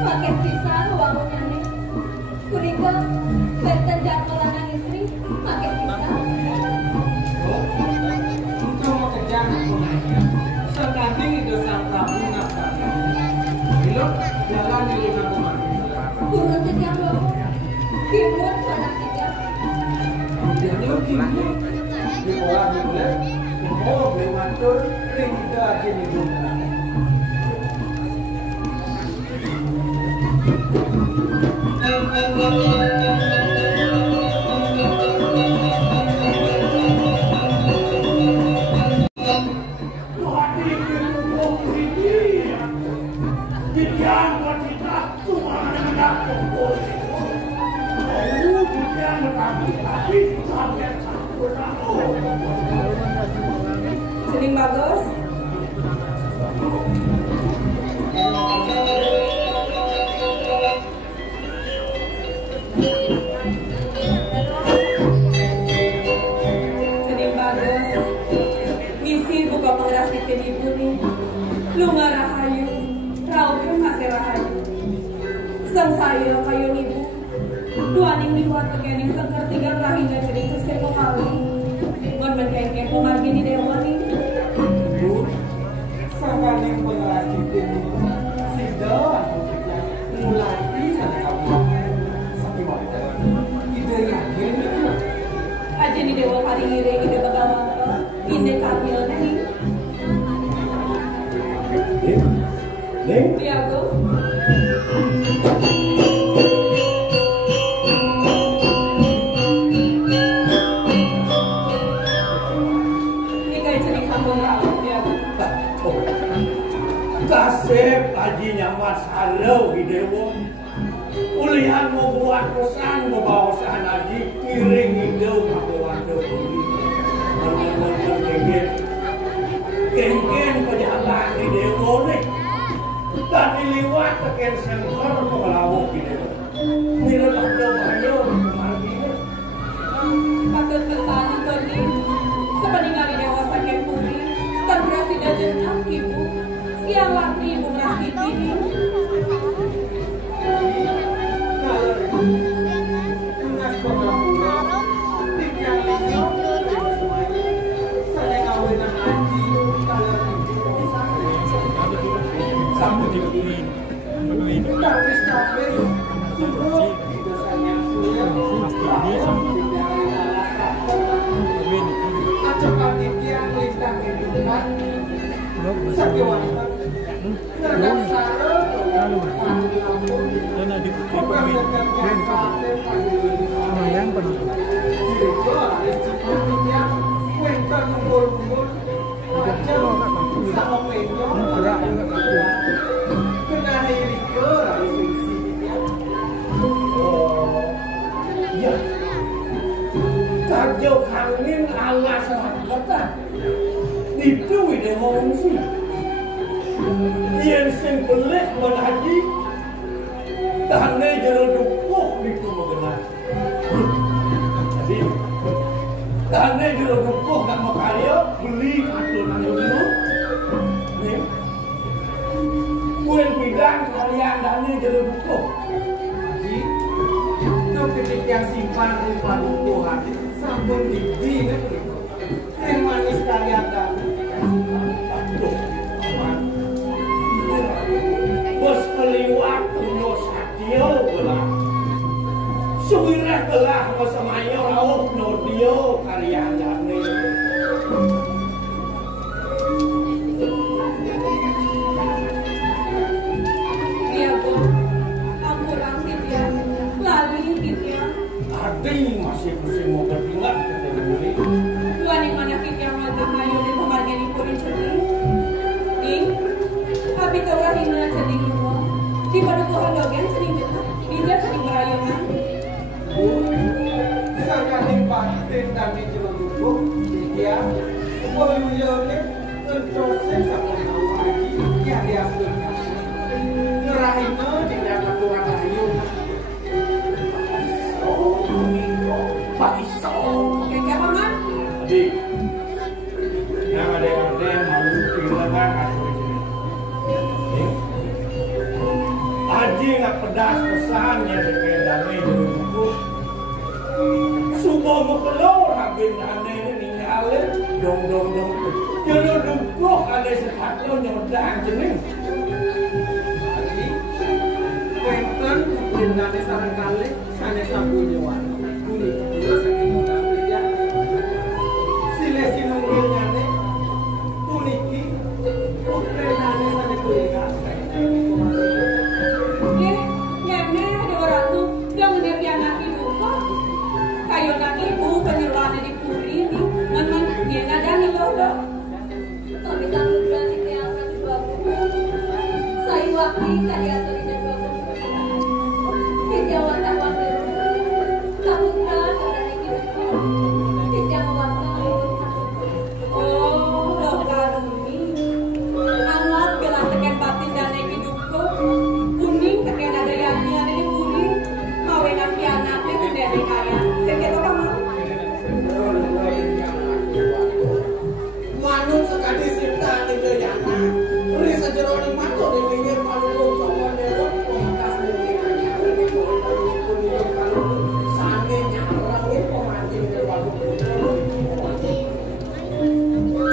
pakai pisan warungnya nih. Kunika benten jadwal anak istri pakai pisan. Untuk mau kerja nakunanya, setanding itu sang Prabu Nafkanya. Belok jalan di lima rumah. Turun setiap logo, kibut anak tiga. Jadi gini, di bawah di bulan, mau beli mantul, tinggal gini dulu. Sering bagus. Sering bagus. Misi buka pengeras bikin ibu nih. Lunga rahayu, rauke masih rahayu. Sang saya kayu ibu. Duaning liwat pekening seger tiga rahina jadi kusir kali. Mon menkengkeng pemargi di dewa nih. Bu, sampai yang pengeras bikin Sido, mulai sana kamu sakit banget. Ide yakin itu. Aja di dewa kali ngire ide bagawan ke ide kamilnya nih. Ning, Iya go. Ini kayak cening sambung rawat ya. Kasep aji nyaman salau hidewo. Ulihan mau buat pesan mau bawa sahan aji kiring hidau kabuan doi. Bener-bener genggen pejalan hidewo nih. Dan diliwat teken sengkor pengelawuk hidewo. Mirip ada bayo kemarin. Patut pesan itu nih. Sepeninggali dewa sakit puri. Tan berasi dan jenam ibu. Siang latri ibu merasi ini. Jauh angin alas kota itu ide ngomongsi yang sing beleh menaji tane jero dukuh di tubuh benar jadi tane jero dukuh nak makarya beli aturan dulu nih kuen bidang kalian tane jero dukuh Jadi, itu ketika simpan di paduku hati sampun dibeli kan begitu. Yang manis kalian dan bos keliwat tuno satyo belah suwirah belah masamayo rauh nodio kalian dane Iya bu. Ampuran gitu ya. Lali gitu ya. adi masih mau berpingat ketemu beli Tuan yang mana kita yang ada kayu dan pemargani puri ceding. Ing, tapi kau rahina ceding dulu. Di padukuhan dogen ceding jenak. Dia ceding merayunan. Bu, misalkan di paten dan di jeruk duduk, dia boleh proses sama lagi yang dihasilkan. Nyerahin di dalam kurang rayu. Pakiso Kaya paman. jadi yang ada harus kehilangan aku di sini. Haji nggak pedas pesannya dengan damai jadi buku. Subuh mau keluar habis ane ini ninggalin dong. Jadi dongkok ada sepatu nyodang jenis. Haji, Quentin dengan sarang kali sana sabunya wan. Bunyi itu sakit nyodang ya. Sile sinungilnya nih, puniki, ukrenane sana kuliah. Kayo na ibu penyuluhan di puri ini, memang dia nada nih loh. Kami takut berarti keangkat dua buku. Saya wakil kalian dari dua buku. Tidak wartawan dulu. Takut kan dari kita. Tidak mewakili. Oh, lo karuni. Amat gelang tekan batin dan naik hidupku. Kuning tekan ada yang ada di puri. Mawenan pianatnya tuh dari kaya. Saya kata kamu. Manut sekali sita di Guyana, beri sejeroni mantu di pinggir Maluku, Kawan Dewa, pemakas miliknya, ini kalau seandainya orangnya pemanting di Maluku,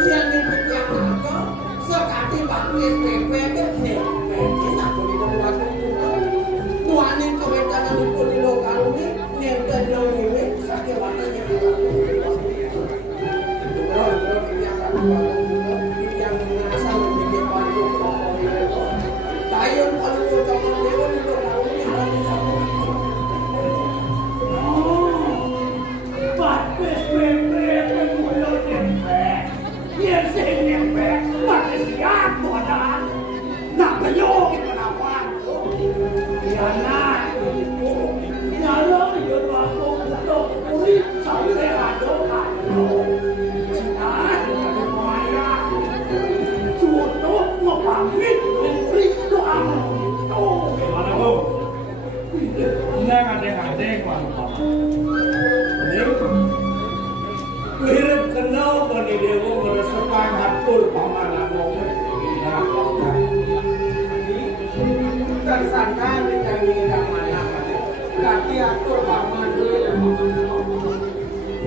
yang yang naga, sekali bangkit pepe aku di Maluku, tuanin kewenangan di Pulilo Karuni, nyerta jauh ini, sakit waktunya yang merasa memiliki palu kayu palu kawan dewa itu tahu Batis bebek mulut nempel, dia sih nempel, batis siap tuan. Nak penyok kenapa? Ya nak, nyala dia baku untuk puri sampai ada kado. Pamit memberi doa. Oh, gimana bu? Nggak ada Pak. Ini mirip kenal bani dewa meresepkan hatur pamanah momen. Tersangka mencari mana kaki atur paman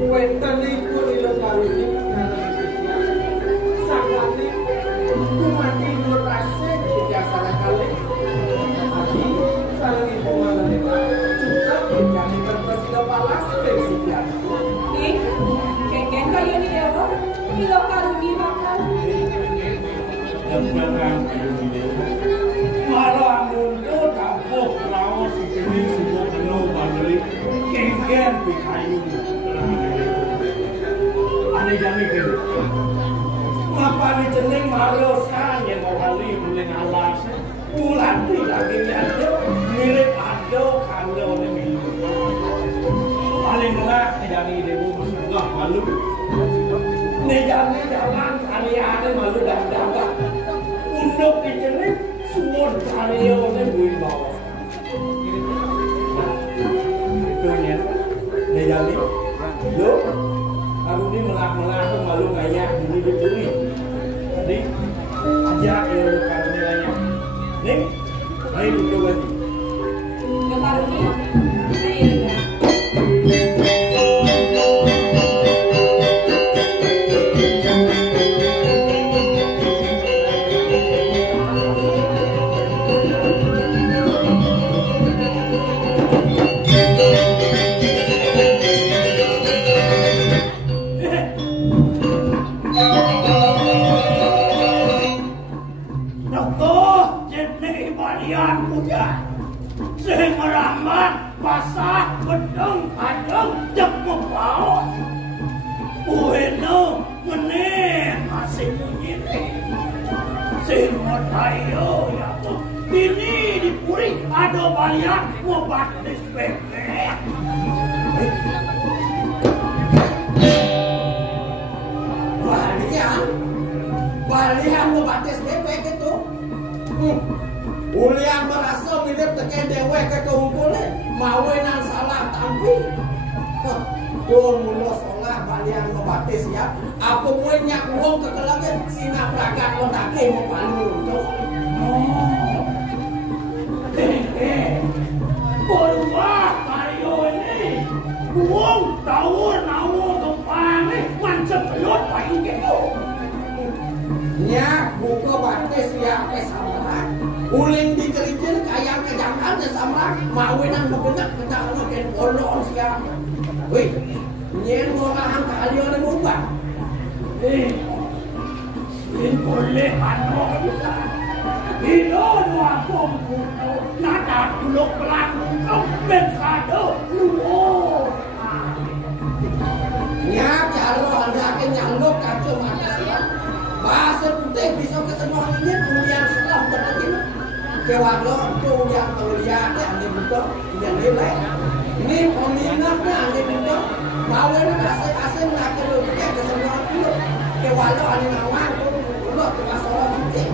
Quentin itu di lembar ini sangat kumati murase tidak salah kali hati salah ibu mana juga menjadi terpesona palas tersiap Nih, keken kayo ni dewa. Ilo karuni makan. Jangan marah muncul kapok lawas ini sudah penuh bandri kengken pikayu. Ada jamin gitu. Apa ni jeneng marosan yang mau kali mulai alas bulan tidak gini ada mirip ada kando ni paling benar tidak ni debu bersudah malu ni jalan karya ni malu dah dapat untuk dicerit semua karya ni buin bawah itu ni jadi lo aku ni melah malu gaya ini dibeli jadi ajak yang luar nilainya nih ayo dulu lagi Lo karuni. Sing meramat basah bedeng kadeng jep membawa ueno meneh masih nyiri sing motayo ya tuh ini dipuri ada balian mau batis bebek balian mau batis bebek itu Ulian merasa mirip teken dewek ke keungkulan mawenan salah tampi Dua mula sekolah balian ngebatis ya apa muen nyak uang kekelangan singa prakat lo nake mau paling untuk nya buka batis siapa samrak uling dikericin kayak kejangan ya samrak mawinan begenak kejangan ken bolon siapa wih nyen orang kalian yang ubah ini boleh ano bisa ilo wakong kuno nada tulok pelakong bensado luo nya caro anda akan nyalok kacau mata siap bahasa putih bisa kesemua ini kemudian selam tertentu kewalo tuh yang terlihat anda betul yang nilai ini peminatnya anda betul mau ini kasih nak kerja kesemua itu kewalo anda nawang tuh lo masalah putih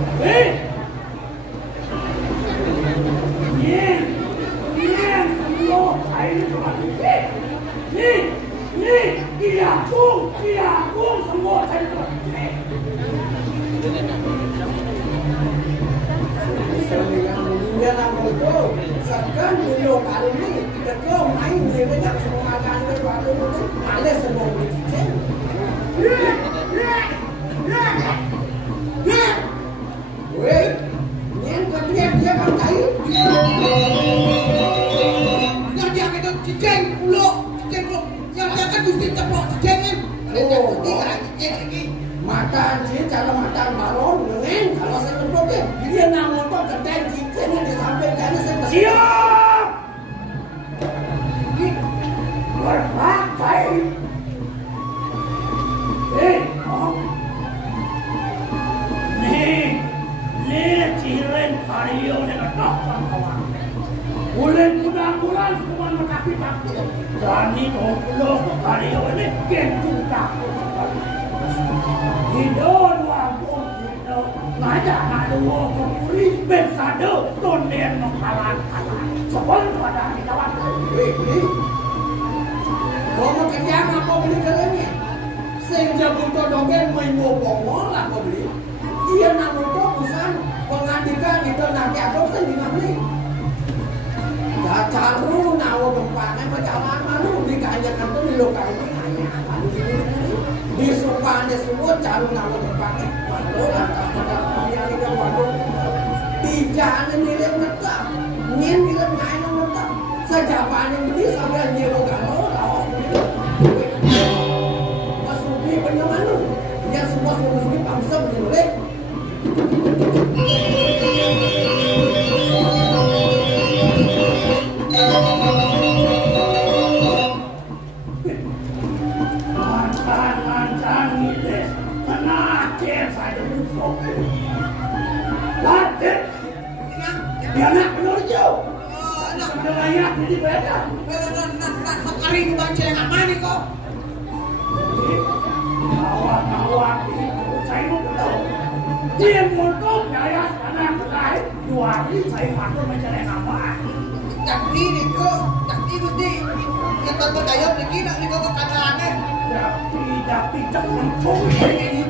Yang semua ini cuma dia pun semua saya cuma Dia nak itu sekarang dulu kali ini kita main dia banyak semua makan itu baru itu malas semua bercicing. Weh, yang kedua dia kan kayu. Yang dia itu cicing pulau, yang dia kan mesti ceplok cicingin. Ada mesti kan cicing lagi. Makan sih cara makan baron dengan kalau saya berpikir dia nak motor kedai cicing yang disampaikan saya siap berpakai nih cilen karyo dengan kapan kawan bulan bulan semua mengkapi takut dan itu belum karyo ini kentung takut hidon wabung hidon ngajak ngaduo kemuri bensado tonden menghalang-halang sebelum pada hari kawan kau mau kerja apa beli kerja sehingga butuh dogen mau bohong lah kau beli dia nak butuh pesan pengadikan itu nanti aku sendiri beli cacaru nawa gempangan berjalan malu dikanjakan tuh di lokal ini di supane semua caru nawa gempangan malu lah tak yang kita waduh tiga mirip netak nyen mirip naik netak sejauh yang beli sampai nyewa galau lawas masuki penyemanu yang semua masuki bangsa menyulik Lancan milis menakir saya musuh latih dia nak menuju sudah layak jadi beda Kering baca yang apa nih kok? Nawak itu saya mau betul dia untuk daya anak kedai dua hari saya patut mencari nama Jadi nih kok, jadi mesti kita berdaya begini nak nih kok keadaannya. tapi jangan mencuri